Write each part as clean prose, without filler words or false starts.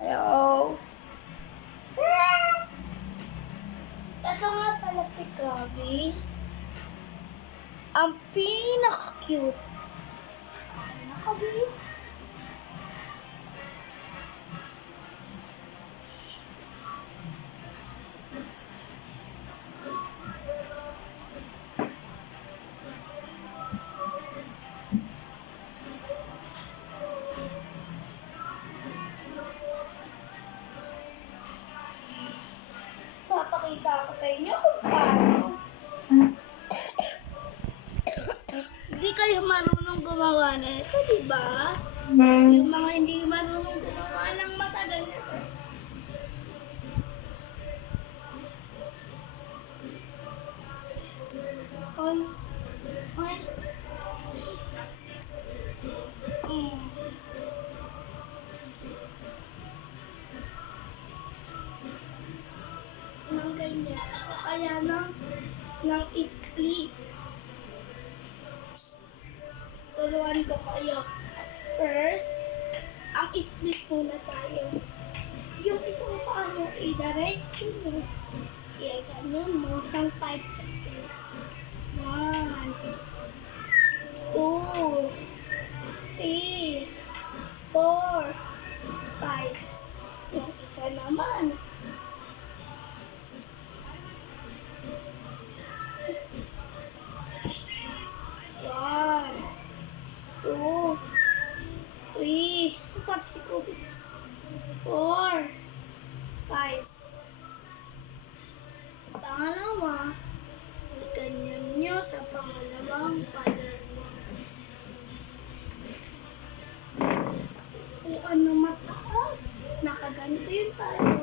Hello. Ito nga pala si Gabi. Ang pinaka-cute. Ano, Gabi? Papakita ko sa inyo kung paano. Hindi kayo marunong gumawa na ito, di ba? Yung mga hindi marunong gumawa ng matagal na ito. Oy. Oy. Nang ganyan. Kaya ng sleep. Turuan ko kayo. First, ang sleep muna tayo. Yung isang paano i-direct mo. I-ganyan mo ng 5 seconds. 1, 2, 3, 4, 5. Yung isa naman. One, two, three, four, five. Pangalawa, ganyan nyo sa pangalawang pattern. Kung ano mataas, nakaganito yun tayo.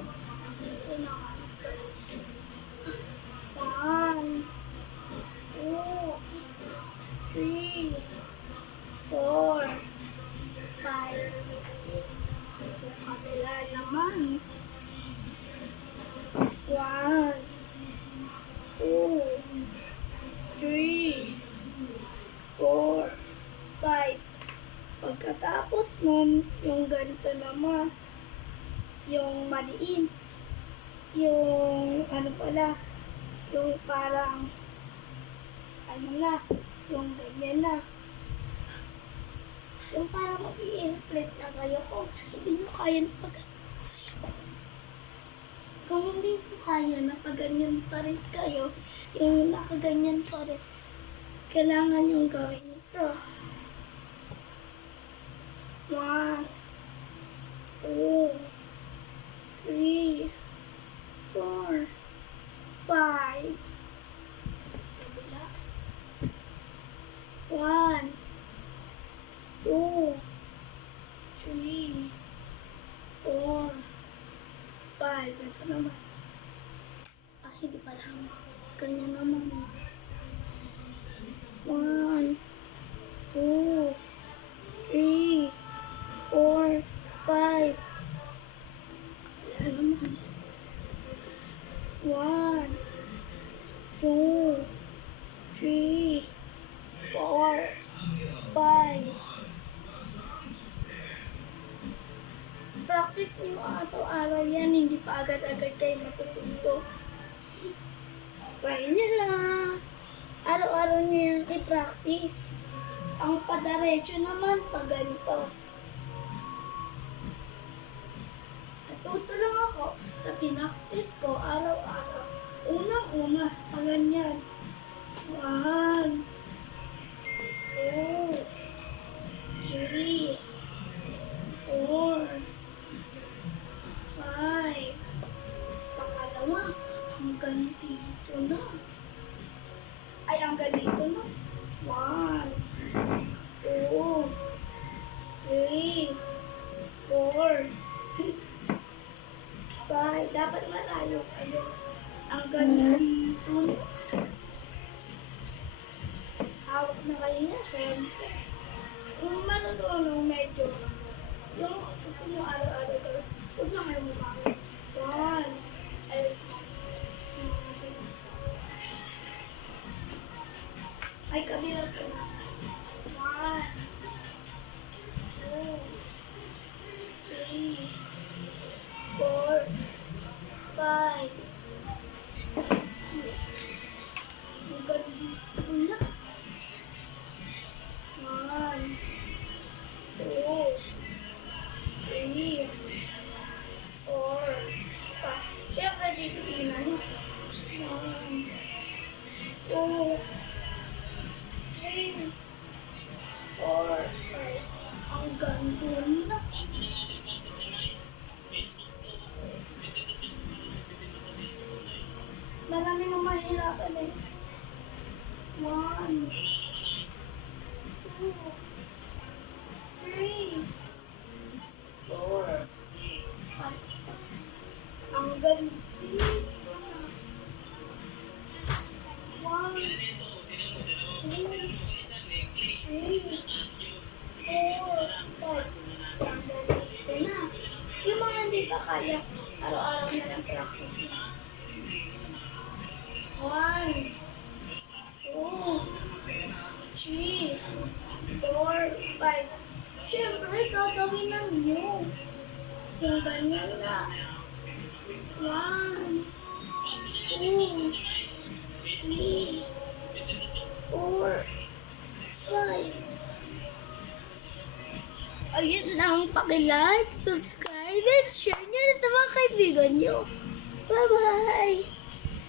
Ito na ganito. 1, 2, 3, 4, 5. Yung kabila naman. 1, 2, 3, 4, 5. Pagkatapos nun, yung ganito naman, yung maliin, yung ano pala, yung parang, ano na, yung ganyan na. Yung parang mag-i-inflate na kayo kung hindi nyo kaya na kung hindi nyo kaya na pag-ganyan pa rin kayo, yung nakaganyan pa rin, kailangan yung gawin ito. 1, 2, 3, 4, 5. Kabila. 1, 2, 3, 4, 5. Ito naman. Hindi pala. Ganyan naman. 1, 2, 3, 4, 5. Ayan naman. 1, 2, 3, 4, 5. Practice niyo araw-araw yan, hindi pa agad-agad kayo matututo. Kaya nyo lang. Araw-araw nyo yan i-practice. Ang padaretso naman pag ganito. Natuto lang ako sa pinaktis ko araw-araw. Unang-una, pag ganyan. 1, 2, 3, 4, 5. Pangalawa, hanggang dito na. Ay, hanggang dito na. 1, 2, 3, 4, 5. Dapat malayo kayo. Hanggang dito na. Hawak na kayo niya, syempre. Kung marunong medyo, yung gusto nyo araw-araw kayo, huwag na kayo mukha. 1, ay, kabila ko na. 1, 2, 3, 3, 4, 5. Siyempre, dito ina nyo. 1, 2, 3, 4, 5. Hanggang doon na. Marami nang mahirapan eh. 1, 2, 3, 4, 5. Hanggang dito na. 1, 2, 3, 4, 5. Hanggang dito na. Yung mga hindi pa kaya, araw-araw na lang practice. 1, 2, 3, 4, 5. Siyempre, gagawin lang nyo. So, ganyan na. 1, 2, 3, 4, 5. Ayun lang, paki-like, subscribe, and share nyo na sa mga kaibigan nyo. Bye-bye!